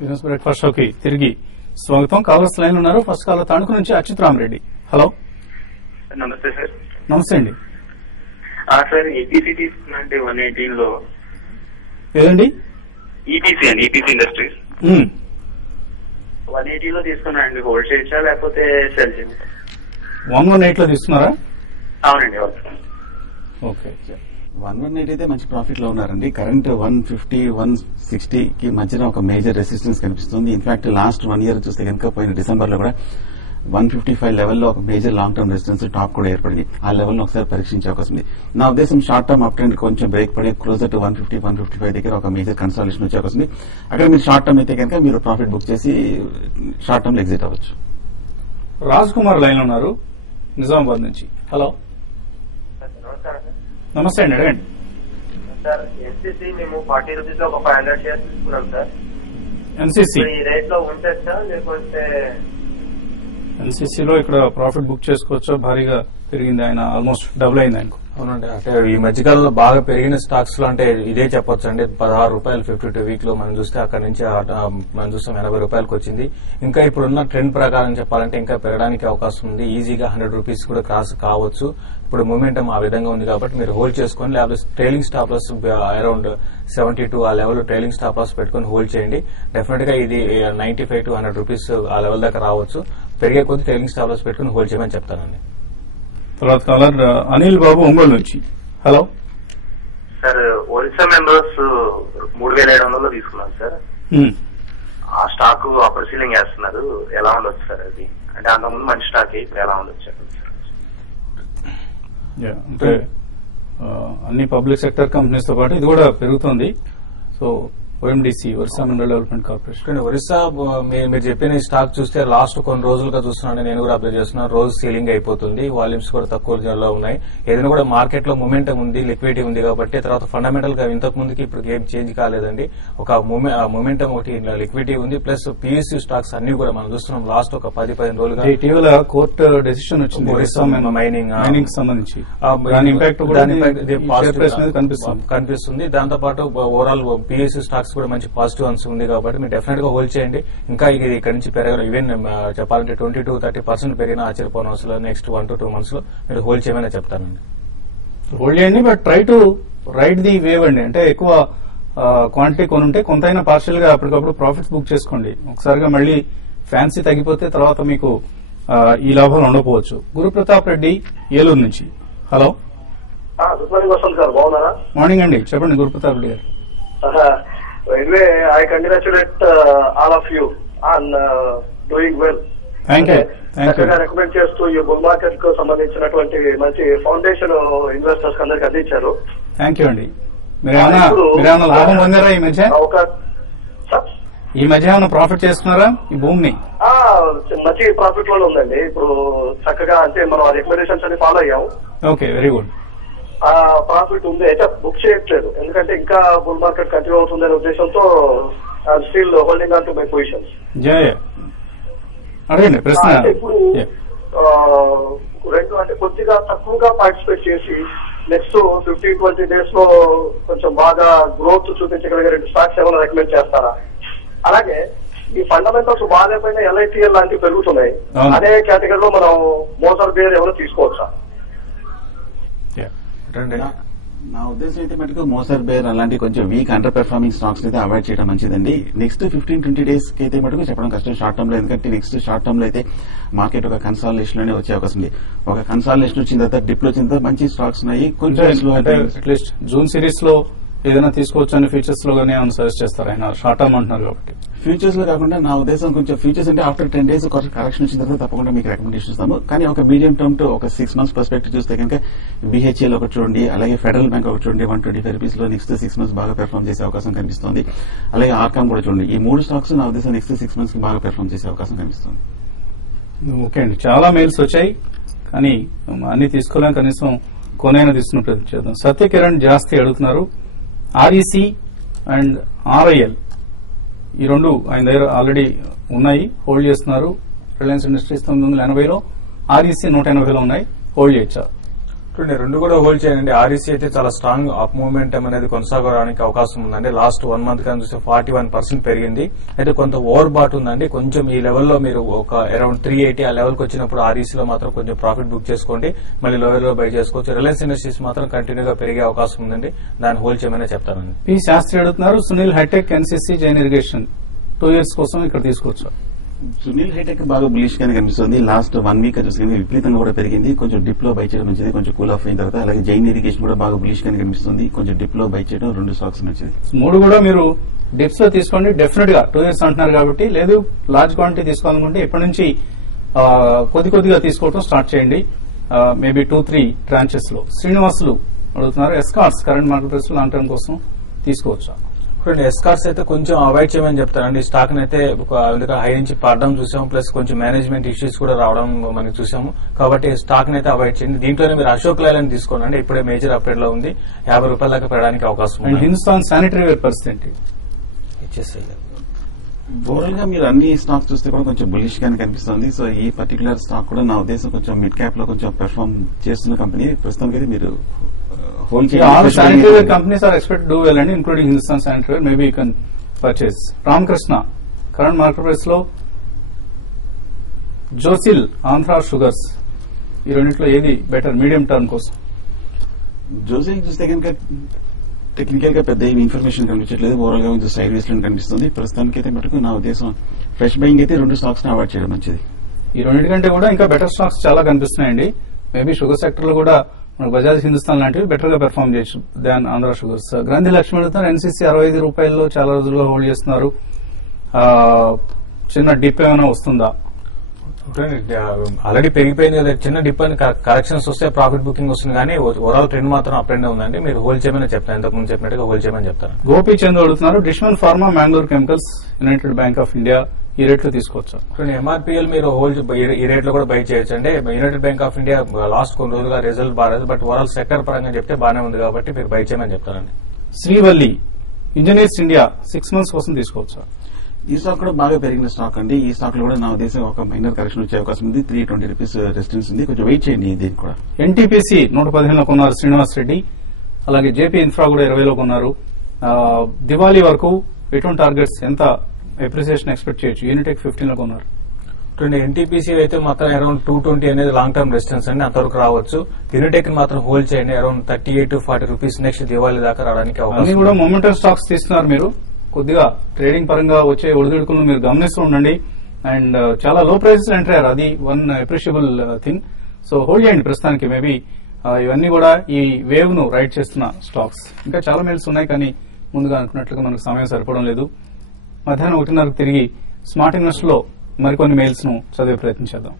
Business breakfast షోకి తిరిగి స్వాగతం. కాలర్స్ లైన్ ఉన్నారు. ఫస్ట్ కాలర్ తణుకు నుంచి అచ్యుత్ రామరెడ్డి. హలో, నమస్తే సార్. నమస్తే అండి. సార్ ఈపీసీ తీసుకున్నాంటే 118 లో ఏదండి? ఈపీసీ అండి, ఈపీసీ ఇండస్ట్రీస్ 180 లో తీసుకున్నా అండి. హోల్డ్ చేయొచ్చా లేకపోతే సెల్ చేయొచ్చా? 118 లో తీసుకున్నారా? అవునండి. ఓకే, 118 అయితే మంచి ప్రాఫిట్ లో ఉన్నారండి. కరెంట్ 150, 160 కి మధ్యన ఒక మేజర్ రెసిస్టెన్స్ కనిపిస్తుంది. ఇన్ఫాక్ట్ లాస్ట్ 1 ఇయర్ చూస్తే కనుక పోయిన డిసెంబర్ లో కూడా 155 లెవెల్లో ఒక major long term resistance top కూడా ఏర్పడింది. ఆ లెవెల్ ఒకసారి పరీక్షించే అవకాశం ఉంది. నా ఉద్దేశం షార్ట్ టర్మ్ అప్ ట్రెండ్ కొంచెం బ్రేక్ పడి క్లోజర్ టు 150, 155 దగ్గర ఒక మేజర్ కన్సాలిడేషన్ వచ్చే అవకాశం ఉంది. అక్కడ మీరు షార్ట్ టర్మ్ అయితే కనుక మీరు ప్రాఫిట్ బుక్ చేసి షార్ట్ టర్మ్ లో ఎగ్జిట్ అవ్వచ్చు. రాజ్ కుమార్ లైన్ ఉన్నారు నిజామాబాద్ నుంచి. హలో, నమస్తే అండి. అడగండి సార్. ఎన్సీసీ మేము 40 రూపీస్ లో ఒక 500 షేర్స్ తీసుకున్నాం సార్. ఎన్సీసీ ఈ రేట్ లో ఉంటుందా లేకపోతే? ఎన్సీసీలో ఇక్కడ ప్రాఫిట్ బుక్ చేసుకోవచ్చా? భారీగా పెరిగింది, ఆయన ఆల్మోస్ట్ డబుల్ అయింది ఆయనకు. అవునండి. అంటే ఈ మధ్యకాలంలో బాగా పెరిగిన స్టాక్స్ లో అంటే ఇదే చెప్పొచ్చు అండి. 16 రూపాయలు 52 వీక్ లో మనం చూస్తే అక్కడ నుంచి మనం చూస్తాం 80 రూపాయలకు వచ్చింది. ఇంకా ఇప్పుడున్న ట్రెండ్ ప్రకారం చెప్పాలంటే ఇంకా పెరగడానికి అవకాశం ఉంది. ఈజీగా 100 రూపీస్ కూడా క్రాస్ కావచ్చు. ఇప్పుడు మూమెంటం ఆ విధంగా ఉంది కాబట్టి మీరు హోల్డ్ చేసుకొని, లేకపోతే ట్రైలింగ్ స్టాప్ లాస్ అరౌండ్ 72 ఆ లెవెల్ ట్రైలింగ్ స్టాప్ లాస్ పెట్టుకుని హోల్డ్ చేయండి. డెఫినెట్ గా ఇది 95 to 100 రూపీస్ ఆ లెవెల్ దాకా రావచ్చు. పెరిగే కొద్ది ట్రైలింగ్ స్టాప్ లాస్ పెట్టుకుని హోల్డ్ చేయమని చెప్తానండి. తర్వాత కాలర్ అనిల్ బాబు ఒంగోలు నుంచి. హలో సార్, ఒరిస్సా మెంబర్స్ 3700 లో తీసుకున్నాను సార్. ఆ స్టాక్ అప్పర్ సీలింగ్ వేస్తున్నారు, ఎలా ఉండొచ్చు సార్ అది? అంటే అంతకుముందు మంచి స్టాక్ ఇప్పుడు ఎలా ఉండొచ్చు? అంటే అన్ని పబ్లిక్ సెక్టర్ కంపెనీస్ తో పాటు ఇది కూడా పెరుగుతుంది. So OMDC Orissa mineral development corporation. Orissa మీరు చెప్పిన స్టాక్ చూస్తే లాస్ట్ కొన్ని రోజులుగా చూస్తున్నాను, నేను కూడా అప్లై చేస్తున్నాను. రోజు సీలింగ్ అయిపోతుంది, వాల్యూమ్స్ కూడా తక్కువ ఉన్నాయి. ఏదైనా కూడా మార్కెట్ లో మొమెంటం ఉంది, లిక్విడిటీ ఉంది కాబట్టి తర్వాత ఫండమెంటల్ గా ఇంతకు ముందుకి ఇప్పుడు ఏం చేంజ్ కాలేదండి. ఒక మొమెంటం ఒకటి లిక్విడిటీ ఉంది, ప్లస్ పిఎస్యూ స్టాక్స్ అన్ని కూడా మనం చూస్తున్నాం లాస్ట్ ఒక 10-15 రోజులుగా. ఇటీవల కోర్టు డెసిషన్ వచ్చింది ఒరిస్సా మైనింగ్ సంబంధించి, ఇంపాక్ట్ కనిపిస్తుంది. దాంతో పాటు ఓవరాల్ పిఎస్యూ స్టాక్స్ కూడా మంచి పాజిటివ్ అంశం ఉంది కాబట్టి మీరు డెఫినెట్ గా హోల్డ్ చేయండి. ఇంకా ఇది ఇక్కడ నుంచి పెరగడం ఈవెన్ చెప్పాలంటే 20-30% పెరిగిన ఆశ్చర్యపోవడం అవసరం. నెక్స్ట్ 1 to 2 months లో మీరు హోల్డ్ చేయమని చెప్తానండి. హోల్డ్ చేయండి, but try to ride the wave అండి. అంటే ఎక్కువ క్వాంటిటీ కొనుంటే కొంతైనా పార్షియల్ గా అప్పటికప్పుడు ప్రాఫిట్స్ బుక్ చేసుకోండి. ఒకసారిగా మళ్ళీ ఫ్యాన్సీ తగ్గిపోతే తర్వాత మీకు ఈ లాభాలు ఉండకపోవచ్చు. గురుప్రతాప్ రెడ్డి ఏలూరు నుంచి. Hello, good morning Vasanth sir, బాగున్నారా? మార్నింగ్ అండి, చెప్పండి గురుప్రతాప్ రెడ్డి గారు. Anyway, I congratulate all of you on doing well. Thank you. Recommend చేస్తూ ఈ బుల్ మార్కెట్ కు సంబంధించినటువంటి మంచి ఫౌండేషన్ ఇన్వెస్టర్స్ అందరికి అందించారు. థ్యాంక్ యూ అండి. మీరేమన్నా లాభం పొందారా ఈ మధ్య? ఈ మధ్య ఏమైనా ప్రాఫిట్ చేసుకున్నారా ఈ భూమిని? మంచి ప్రాఫిట్ లో ఉందండి. ఇప్పుడు చక్కగా అంటే మనం రికమెండేషన్స్ అన్ని ఫాలో అయ్యాం. Okay, very good. ప్రాఫిట్ ఉంది అయితే బుక్ చేయట్లేదు, ఎందుకంటే ఇంకా బుల్ మార్కెట్ కంటిన్యూ అవుతుందనే ఉద్దేశంతో still holding on to my positions. అడగండి ప్రశ్న. ఇప్పుడు రెండు అంటే కొద్దిగా తక్కువగా పార్టిసిపేట్ చేసి నెక్స్ట్ 15-20 డేస్ లో కొంచెం బాగా గ్రోత్ చూపించగలిగే 2 స్టాక్స్ ఏమైనా రికమెండ్ చేస్తారా? అలాగే ఈ ఫండమెంటల్స్ బాగాలేకపోయినా ఎల్ఐటీఎల్ లాంటివి పెరుగుతున్నాయి, అదే కేటగిరీలో మనం మోటార్ బేర్ ఏమైనా తీసుకోవచ్చా? నా ఉద్దేశం అయితే మటుకు మోసర్ బేర్ అలాంటి కొంచెం వీక్ అండర్ పెర్ఫార్మింగ్ స్టాక్స్ అయితే అవాయిడ్ చేయడం మంచిదండి. నెక్స్ట్ 15-20 డేస్ కి అయితే మటుకు చెప్పడం కష్టం షార్ట్ టర్మ్ లో, ఎందుకంటే నెక్స్ట్ షార్ట్ టర్మ్ లో అయితే మార్కెట్ ఒక కన్సాలిడేషన్ లోనే వచ్చే అవకాశం ఉంది. ఒక కన్సాలిడేషన్ వచ్చిన తర్వాత డిప్ లో వచ్చిన తర్వాత మంచి స్టాక్స్ ఉన్నాయి. కొంచెం అట్లీస్ట్ జూన్ సిరీస్ లో ఏదైనా తీసుకోవచ్చు అని ఫ్యూచర్స్ లో గానీ సజెస్ట్ చేస్తారు ఆయన, షార్ట్ టర్మ్ అంటున్నారు కాబట్టి. ఫ్యూచర్స్ లో కాకుండా నా ఉద్దేశం కొంచెం ఫ్యూచర్స్ అంటే ఆఫ్టర్ 10 days కరెక్షన్ వచ్చిన తర్వాత తప్పకుండా మీకు రికమెండేషన్ ఇస్తాము. కానీ ఒక మీడియం టర్మ్ టు ఒక 6 months పర్స్పెక్టివ్ చూస్తే కనుక BHL ఒకటి చూడండి, అలాగే ఫెడరల్ బ్యాంక్ ఒకటి చూడండి. 125 రూపీస్ లో నెక్స్ట్ 6 months బాగా పెర్ఫార్మ్ చేసే అవకాశం కనిపిస్తుంది. అలాగే ఆర్కామ్ కూడా చూడండి. ఈ 3 స్టాక్స్ నా ఉద్దేశం నెక్స్ట్ 6 months కి బాగా పెర్ఫార్మ్ చేసే అవకాశం కనిపిస్తుంది. ఓకే అండి, చాలా మెయిల్స్ వచ్చాయి కానీ అన్ని తీసుకోలేం, కనీసం కొనైనా తీసుకున్న ప్రయత్నం చేద్దాం. సత్యకిరణ్ జాస్తి అడుగుతున్నారు. REC అండ్ RIL ఈ రెండు ఆయన దగ్గర ఆల్రెడీ ఉన్నాయి, హోల్డ్ చేస్తున్నారు. రిలయన్స్ ఇండస్ట్రీస్ 980లో, REC 180లో ఉన్నాయి, హోల్డ్ చేయొచ్చా? రెండు కూడా హోల్డ్ చేయండి. ఆర్ఈసీ అయితే చాలా స్ట్రాంగ్ అప్ మూవ్మెంటం అనేది కొనసాగడానికి అవకాశం ఉందండి. లాస్ట్ 1 మంత్ కానీ చూస్తే 41% పెరిగింది. అయితే కొంత ఓవర్ బాట్ ఉందండి. కొంచెం ఈ లెవెల్లో మీరు ఒక అరౌండ్ 380 ఆ లెవెల్కి వచ్చినప్పుడు ఆర్ఈసీలో మాత్రం కొంచెం ప్రాఫిట్ బుక్ చేసుకోండి, మళ్ళీ లోయర్ లో బై చేసుకోవచ్చు. రిలయన్స్ ఇండస్ట్రీస్ మాత్రం కంటిన్యూగా పెరిగే అవకాశం ఉందండి, దాన్ని హోల్డ్ చేయమనే చెప్తానండి. పి శాస్త్రి అడుగుతున్నారు, Sunil Hitech, NCC, Jain irrigation 2 years కోసం ఇక్కడ తీసుకోవచ్చు. సునీల్ హైటెక్ బాగా బులిష్ గానే కనిపిస్తుంది. లాస్ట్ 1 week చూస్తే విపరీతంగా కూడా పెరిగింది. కొంచెం డిప్ లో బై చేయడం మంచిది, కొంచెం కూల్ ఆఫ్ అయిన తర్వాత. అలాగే జైన్ ఇరిగేషన్ కూడా బాగా బులిష్ గానే కనిపిస్తుంది, కొంచెం డిప్ లో బై చేయడం 2 స్టాక్స్ మంచిది. 3 కూడా మీరు డిప్స్ లో తీసుకోండి డెఫినెట్ గా. 2 years అంటున్నారు కాబట్టి. లేదు లార్జ్ క్వాంటిటీ తీసుకోవాలనుకుంటే ఇప్పటి నుంచి కొద్దిగా తీసుకోవడం స్టార్ట్ చేయండి, మేబీ 2-3 ట్రాంచెస్ లో. శ్రీనివాసులు అడుగుతున్నారు, escorts current market price long term కోసం తీసుకోవచ్చా? ఎస్కార్ట్స్ అయితే కొంచెం అవాయిడ్ చేయమని చెప్తానండి. స్టాక్ అయితే హై నుంచి పడడం చూసాము, ప్లస్ కొంచెం మేనేజ్మెంట్ ఇష్యూస్ కూడా రావడం మనకి చూసాము. కాబట్టి స్టాక్ అయితే అవాయిడ్ చేయండి. దీంట్లోనే మీరు అశోక్ లైలాండ్ తీసుకోండి, ఇప్పుడే మేజర్ అప్డేట్ లో ఉంది, 50 రూపాయల దాకా పెరగడానికి అవకాశం ఉంది. హిందుస్థాన్ శానిటరీ వేర్ పరిస్థితి ఇచ్చేసి ఓవరాల్ గా మీరు అన్ని స్టాక్స్ చూస్తే కూడా కొంచెం బులిష్ గానే కనిపిస్తుంది. సో ఈ పర్టికులర్ స్టాక్ కూడా నా ఉద్దేశం కొంచెం మిడ్ క్యాప్ లో కొంచెం పెర్ఫార్మ్ చేస్తున్న కంపెనీ. ప్రస్తుతానికి అయితే మీరు hold all sanitary ware companies are expected to do well, and including Hindustan Sanitary Ware, maybe you can purchase. Ramkrishna, current market price లో జోసిల్, ఆంధ్ర షుగర్స్, ఈ రెండిట్లో ఏది బెటర్ మీడియం టర్మ్ కోసం? జోసిల్ చూస్తే కనుక టెక్నికల్ గా పెద్ద ఏమి ఇన్ఫర్మేషన్ కనిపించట్లేదు. ఓవరాల్ గా కొంచెం సైడ్ వేస్ లో కనిపిస్తుంది. ప్రస్తుతానికి అయితే మటుకు నా ఉద్దేశం ఫ్రెష్ బయింగ్ అయితే 2 స్టాక్స్ ని అవాయిడ్ చేయడం మంచిది. ఈ రెండింటికంటే కూడా ఇంకా బెటర్ స్టాక్స్ చాలా కనిపిస్తున్నాయండి. మేబీ షుగర్ సెక్టర్ లో కూడా మనకు బజాజ్ హిందుస్థాన్ లాంటివి బెటర్ గా పెర్ఫార్మ్ చేయొచ్చు దాన్ ఆంధ్ర షుగర్స్. గ్రంథి లక్ష్మి అడుగుతున్నారు, ఎన్సీసీ 65 రూపాయల్లో చాలా రోజులుగా హోల్డ్ చేస్తున్నారు, చిన్న డిప్ ఏమైనా వస్తుందా? ఆల్రెడీ పెరిగిపోయింది కదా, చిన్న డిప్ అని కరెక్షన్స్ వస్తే ప్రాఫిట్ బుకింగ్ వస్తుంది, కానీ ఓవరాల్ ట్రెండ్ మాత్రం అప్ అండ్ డౌన్ ఉందండి. మీరు హోల్డ్ చేయమని చెప్తాను, ఇంతకుముందు చెప్పినట్టుగా హోల్డ్ చేయమని చెప్తాను. గోపి చంద్ అడుగుతున్నారు, Dishman pharma, Mangalore chemicals, United bank of India, ఈ రేట్లు తీసుకోవచ్చు. ఎంఆర్పీఎల్ మీరు హోల్డ్ ఈ రేట్ లో కూడా బై చేయొచ్చు అండి. United bank of India last కొన్ని రోజులుగా రిజల్ట్ బాగాలేదు, బట్ ఓవరాల్ సెక్టర్ పరంగా చెప్తే బాగానే ఉంది కాబట్టి మీరు బై చేయమని చెప్తారండి. శ్రీవల్లి, ఇంజనీర్స్ ఇండియా 6 months కోసం తీసుకోవచ్చు. ఈ స్టాక్ కూడా బాగా పెరిగిన స్టాక్ అండి. ఈ స్టాక్ లో కూడా నా ఉద్దేశం ఒక మైనర్ కరెక్షన్ వచ్చే అవకాశం ఉంది. 320 రూపీస్ రెసిస్టెన్స్ ఉంది, కొంచెం వెయిట్ చేయండి దీనికి కూడా. ఎన్టీపీసీ 115లో కొన్నారు శ్రీనివాస్ రెడ్డి, అలాగే జేపీ ఇన్ఫ్రా కూడా 20లో కొన్నారు. దివాళీ వరకు ఎటువంటి టార్గెట్స్, ఎంత అప్రిసియేషన్ ఎక్స్పెక్ట్ చేయొచ్చు? యూనిటెక్ 15లో కొన్నారు. ఎన్టీపీసీ అయితే మాత్రం అరౌండ్ 220 అనేది లాంగ్ టర్మ్ రెసిస్టెన్స్ అండి, అంతవరకు రావచ్చు. యూనిటెక్ మాత్రం హోల్డ్ చేయండి, around 38 to 40 rupees next Diwali దాకా రావడానికి అవకాశం. అన్ని కూడా మొమెంటం స్టాక్స్ తీస్తున్నారు మీరు. కొద్దిగా ట్రేడింగ్ పరంగా వచ్చే ఒడిదుడుకులను మీరు గమనిస్తూ ఉండండి. అండ్ చాలా లో ప్రైసెస్ ఎంటర్ అయ్యారు, అది one appreciable thing. So hold చేయండి ప్రస్తుతానికి. మేబీ ఇవన్నీ కూడా ఈ వేవ్ ను రైడ్ చేస్తున్న స్టాక్స్. ఇంకా చాలా మెయిల్స్ ఉన్నాయి, కానీ ముందుగా అనుకున్నట్లుగా మనకు సమయం సరిపోవడం లేదు. మధ్యాహ్నం 1:30కు తిరిగి స్మార్ట్ ఇన్వెస్ట్ లో మరికొన్ని మెయిల్స్ ను చదివే ప్రయత్నం చేద్దాం.